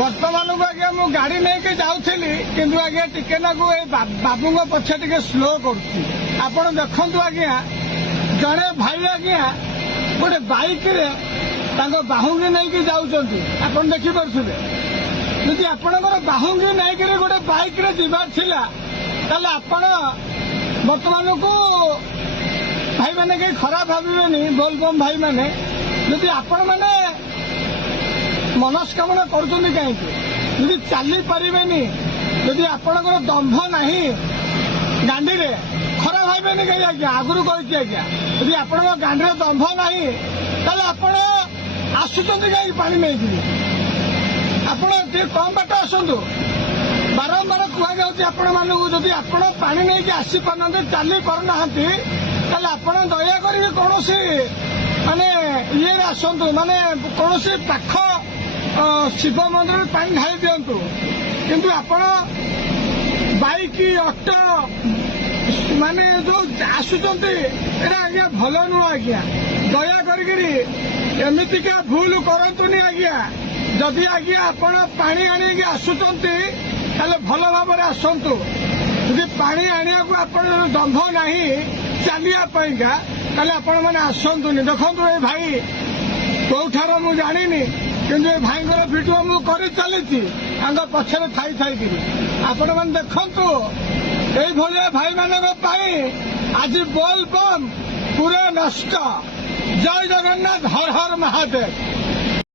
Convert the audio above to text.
बर्तमान को आज्ञा मु गाड़ी नहीं जाऊली किंतु आज्ञा टिके नाकु बाबू पछे टिके स्लो कर देखु आज्ञा जड़े भाई आज्ञा गोटे बाइक रे बाहुंगी नहीं जाऊँगी आप देखिपे यदि आपणकर बाहुंगी नहीं गोटे बाइक रे जावार आपण बर्तमान को भाई मैंने कहीं खराब भावे बोलबम भाई मैंने यदि आपण मैंने मनस्कामना करुँच कहीं चली पारे यदि आपणकर दंभ नहीं गांडी रे खराब भावे कहीं आज्ञा आगुरी कही आज्ञा यदि आप गांडी रे दंभ नहीं ताले आपण आसुच्च कहीं पानी नहीं आप कम बाट आसतु बारंबार कहुच्छी आपण मानक जदि आप पानी नहीं आसी पारना चली पारना आप दयाक कौन माने ये आसतु माने कौन पाख शिव मंदिर पानी ढाई दिंतु किंतु आपण बाइक ऑटो माने जो आसुंच आज्ञा भल नुह आज्ञा दया करमितिका भूल करतुनि आज्ञा जदि आज्ञा आपण पानी आनिक आसुंच भल भाव आसतु यदि पानी आने को आप दंभ नहीं चलिया आपण मैंने आसतुनि देखु ये भाई कौठार मु जानी किंतु ये भाई भिडियो मु कर चली पछरे थाई थाई आपण मैंने देखु ये भाई मानक आज बोल बम पूरा नष्ट जय जगन्नाथ हर हर महादेव।